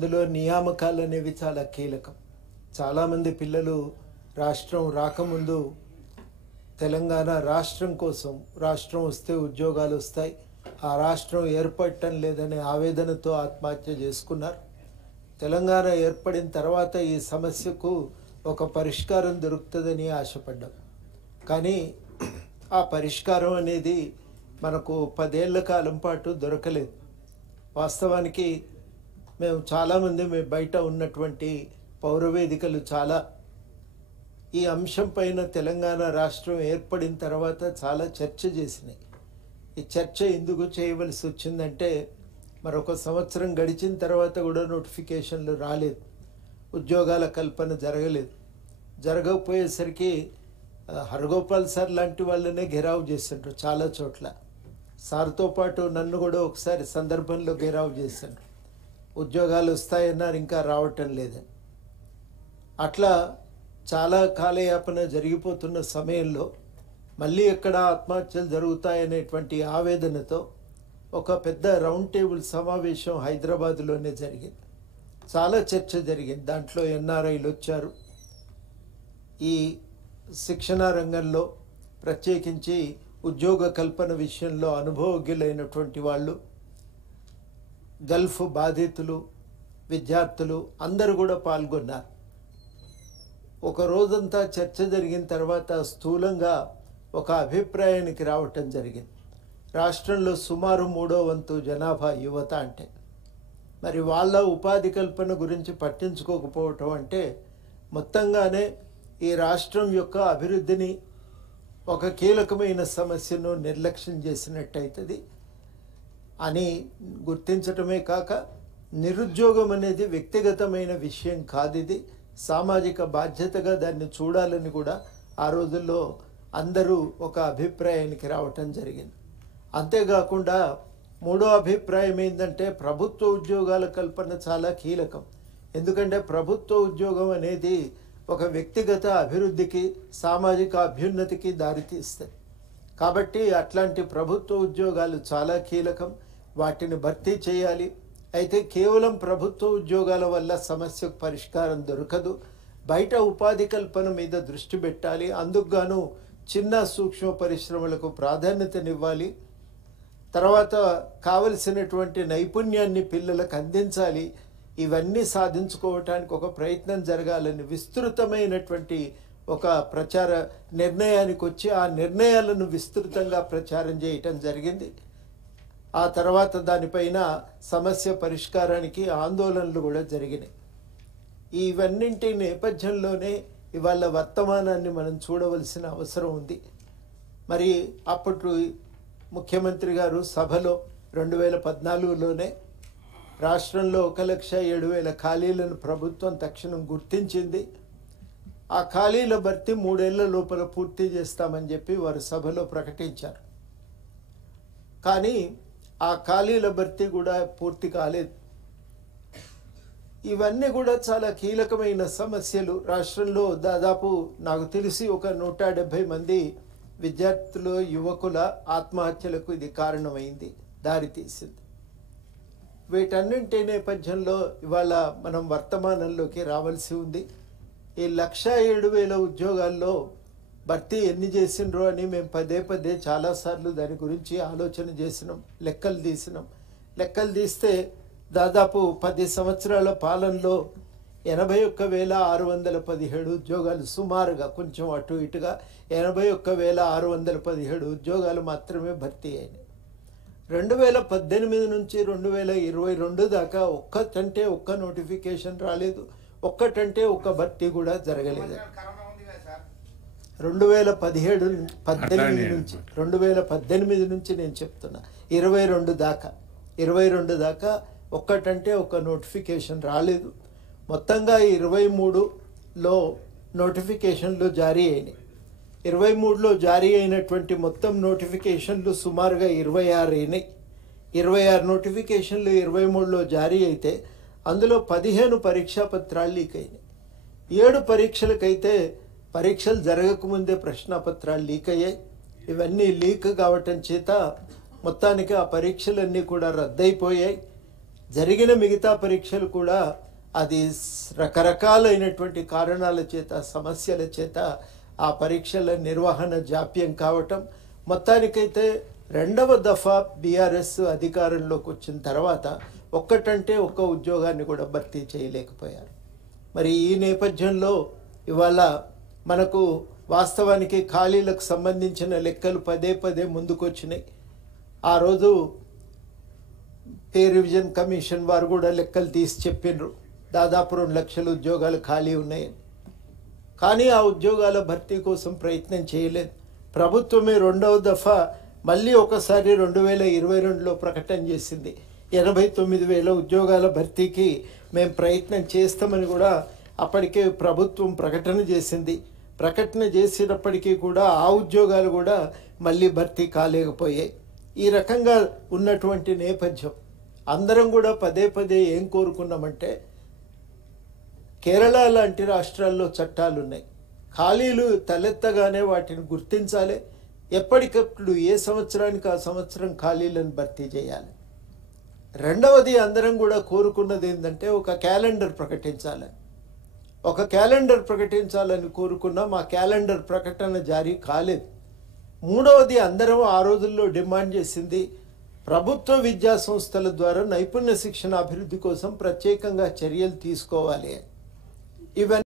ఇందులో నియామకాలు అనేవి చాలా కీలకం. చాలామంది పిల్లలు రాష్ట్రం రాకముందు తెలంగాణ రాష్ట్రం కోసం, రాష్ట్రం వస్తే ఉద్యోగాలు వస్తాయి, ఆ రాష్ట్రం ఏర్పడటం లేదనే ఆవేదనతో ఆత్మహత్య చేసుకున్నారు. తెలంగాణ ఏర్పడిన తర్వాత ఈ సమస్యకు ఒక పరిష్కారం దొరుకుతుందని ఆశపడ్డాం. కానీ ఆ పరిష్కారం అనేది మనకు 10 ఏళ్ల కాలం పాటు దొరకలేదు. వాస్తవానికి మేము చాలామంది బయట ఉన్నటువంటి పౌరవేదికలు చాలా ఈ అంశం పైన తెలంగాణ రాష్ట్రం ఏర్పడిన తర్వాత చాలా చర్చ చేసినాయి. ఈ చర్చ ఎందుకు చేయవలసి వచ్చిందంటే, మరొక సంవత్సరం గడిచిన తర్వాత కూడా నోటిఫికేషన్లు రాలేదు, ఉద్యోగాల కల్పన జరగలేదు. జరగకపోయేసరికి హరగోపాల్ సార్ లాంటి వాళ్ళనే ఘెరావు చేసిండ్రు చాలా చోట్ల. సార్తో పాటు నన్ను కూడా ఒకసారి సందర్భంలో ఘెరావు చేసిండ్రు. ఉద్యోగాలు వస్తాయన్నారు, ఇంకా రావటం లేదని. అట్లా చాలా కాలయాపన జరిగిపోతున్న సమయంలో మళ్ళీ ఎక్కడ ఆత్మహత్యలు జరుగుతాయనేటువంటి ఆవేదనతో ఒక పెద్ద రౌండ్ టేబుల్ సమావేశం హైదరాబాద్లోనే జరిగింది. చాలా చర్చ జరిగింది. దాంట్లో ఎన్ఆర్ఐలు వచ్చారు. ఈ శిక్షణా రంగంలో ప్రత్యేకించి ఉద్యోగ కల్పన విషయంలో అనుభవజ్ఞులైనటువంటి వాళ్ళు, గల్ఫ్ బాధితులు, విద్యార్థులు అందరూ కూడా పాల్గొన్నారు. ఒక రోజంతా చర్చ జరిగిన తర్వాత స్థూలంగా ఒక అభిప్రాయానికి రావటం జరిగింది. రాష్ట్రంలో సుమారు 3వ వంతు జనాభా యువత అంటే, మరి వాళ్ళ ఉపాధి కల్పన గురించి పట్టించుకోకపోవటం అంటే మొత్తంగానే ఈ రాష్ట్రం యొక్క అభివృద్ధిని, ఒక కీలకమైన సమస్యను నిర్లక్ష్యం చేసినట్టయితుంది అని గుర్తించటమే కాక, నిరుద్యోగం అనేది వ్యక్తిగతమైన విషయం కాదు, ఇది సామాజిక బాధ్యతగా దాన్ని చూడాలని కూడా ఆ రోజుల్లో అందరూ ఒక అభిప్రాయానికి రావటం జరిగింది. అంతేకాకుండా మూడో అభిప్రాయం ఏంటంటే, ప్రభుత్వ ఉద్యోగాల కల్పన చాలా కీలకం. ఎందుకంటే ప్రభుత్వ ఉద్యోగం అనేది ఒక వ్యక్తిగత అభివృద్ధికి, సామాజిక అభ్యున్నతికి దారితీస్తాయి. కాబట్టి అట్లాంటి ప్రభుత్వ ఉద్యోగాలు చాలా కీలకం, వాటిని భర్తీ చేయాలి. అయితే కేవలం ప్రభుత్వ ఉద్యోగాల వల్ల సమస్యకు పరిష్కారం దొరకదు. బయట ఉపాధి కల్పన మీద దృష్టి పెట్టాలి. అందుకు గాను చిన్న సూక్ష్మ పరిశ్రమలకు ప్రాధాన్యతనివ్వాలి. తర్వాత కావలసినటువంటి నైపుణ్యాన్ని పిల్లలకు అందించాలి. ఇవన్నీ సాధించుకోవటానికి ఒక ప్రయత్నం జరగాలని విస్తృతమైనటువంటి ఒక ప్రచార నిర్ణయానికి వచ్చి, ఆ నిర్ణయాలను విస్తృతంగా ప్రచారం చేయటం జరిగింది. ఆ తర్వాత దానిపైన సమస్య పరిష్కారానికి ఆందోళనలు కూడా జరిగినాయి. ఇవన్నింటి నేపథ్యంలోనే ఇవాళ వర్తమానాన్ని మనం చూడవలసిన అవసరం ఉంది. మరి అప్పటి ముఖ్యమంత్రి గారు సభలో 2014లోనే రాష్ట్రంలో 1,07,000 ఖాళీలను ప్రభుత్వం తక్షణం గుర్తించింది. ఆ ఖాళీల భర్తీ 3 ఏళ్ల లోపల పూర్తి చేస్తామని చెప్పి వారు సభలో ప్రకటించారు. కానీ ఆ ఖాళీల భర్తీ కూడా పూర్తి కాలేదు. ఇవన్నీ కూడా చాలా కీలకమైన సమస్యలు. రాష్ట్రంలో దాదాపు నాకు తెలిసి ఒక 170 మంది విద్యార్థులు, యువకుల ఆత్మహత్యలకు ఇది కారణమైంది, దారితీసింది. వీటన్నింటి నేపథ్యంలో ఇవాళ మనం వర్తమానంలోకి రావాల్సి ఉంది. ఈ 1,07,000 ఉద్యోగాల్లో భర్తీ ఎన్ని చేసిండ్రో అని మేము పదే చాలాసార్లు దాని గురించి ఆలోచన చేసినాం, లెక్కలు తీసినాం. లెక్కలు తీస్తే దాదాపు 10 సంవత్సరాల పాలనలో 81,617 ఉద్యోగాలు, సుమారుగా కొంచెం అటు ఇటుగా 81,617 ఉద్యోగాలు మాత్రమే భర్తీ అయినాయి. 2018 నుంచి 2022 దాకా ఒక్కటంటే ఒక్క నోటిఫికేషన్ రాలేదు, ఒక్కటంటే ఒక్క భర్తీ కూడా జరగలేదు. 2018 నుంచి నేను చెప్తున్నా 22 దాకా ఒక్కటంటే ఒక్క నోటిఫికేషన్ రాలేదు. మొత్తంగా 23లో నోటిఫికేషన్లు జారీ అయినాయి. 23లో జారీ అయినటువంటి మొత్తం నోటిఫికేషన్లు సుమారుగా 26 అయినాయి. 26 నోటిఫికేషన్లు 23లో జారీ అయితే అందులో 15 పరీక్షా పత్రాలు లీక్ అయినాయి. 7 పరీక్షలకైతే పరీక్షలు జరగకముందే ప్రశ్నపత్రాలు లీక్ అయ్యాయి. ఇవన్నీ లీక్ కావటం చేత మొత్తానికి ఆ పరీక్షలన్నీ కూడా రద్దయిపోయాయి. జరిగిన మిగతా పరీక్షలు కూడా అది రకరకాలైనటువంటి కారణాల చేత, సమస్యల చేత ఆ పరీక్షల నిర్వహణ జాప్యం కావటం, మొత్తానికైతే రెండవ దఫా బీఆర్ఎస్ అధికారంలోకి వచ్చిన తర్వాత ఒక్కటంటే ఒక్క ఉద్యోగాన్ని కూడా భర్తీ చేయలేకపోయారు. మరి ఈ నేపథ్యంలో ఇవాళ మనకు వాస్తవానికి ఖాళీలకు సంబంధించిన లెక్కలు పదే పదే ముందుకొచ్చినాయి. ఆ రోజు పే రివిజన్ కమిషన్ వారు కూడా లెక్కలు తీసి చెప్పిండ్రు, దాదాపు 2 లక్షల ఉద్యోగాలు ఖాళీ ఉన్నాయని. కానీ ఆ ఉద్యోగాల భర్తీ కోసం ప్రయత్నం చేయలేదు. ప్రభుత్వమే రెండవ దఫా మళ్ళీ ఒకసారి 2022లో ప్రకటన చేసింది, 89,000 ఉద్యోగాల భర్తీకి మేము ప్రయత్నం చేస్తామని కూడా అప్పటికే ప్రభుత్వం ప్రకటన చేసింది. ప్రకటన చేసినప్పటికీ కూడా ఆ ఉద్యోగాలు కూడా మళ్ళీ భర్తీ కాలేకపోయాయి. ఈ రకంగా ఉన్నటువంటి నేపథ్యం అందరం కూడా పదే పదే ఏం కోరుకున్నామంటే, కేరళ లాంటి రాష్ట్రాల్లో చట్టాలు ఉన్నాయి, ఖాళీలు తలెత్తగానే వాటిని గుర్తించాలి, ఎప్పటికప్పుడు ఏ సంవత్సరానికి ఆ సంవత్సరం ఖాళీలను భర్తీ చేయాలి. రెండవది అందరం కూడా కోరుకున్నది ఏంటంటే ఒక క్యాలెండర్ ప్రకటించాలి. ఒక క్యాలెండర్ ప్రకటించాలని కోరుకున్నాం, ఆ క్యాలెండర్ ప్రకటన జారీ కాలేదు. మూడవది అందరం ఆ రోజుల్లో డిమాండ్ చేసింది, ప్రభుత్వ విద్యా సంస్థల ద్వారా నైపుణ్య శిక్షణ అభివృద్ధి కోసం ప్రత్యేకంగా చర్యలు తీసుకోవాలి. ఇవన్నీ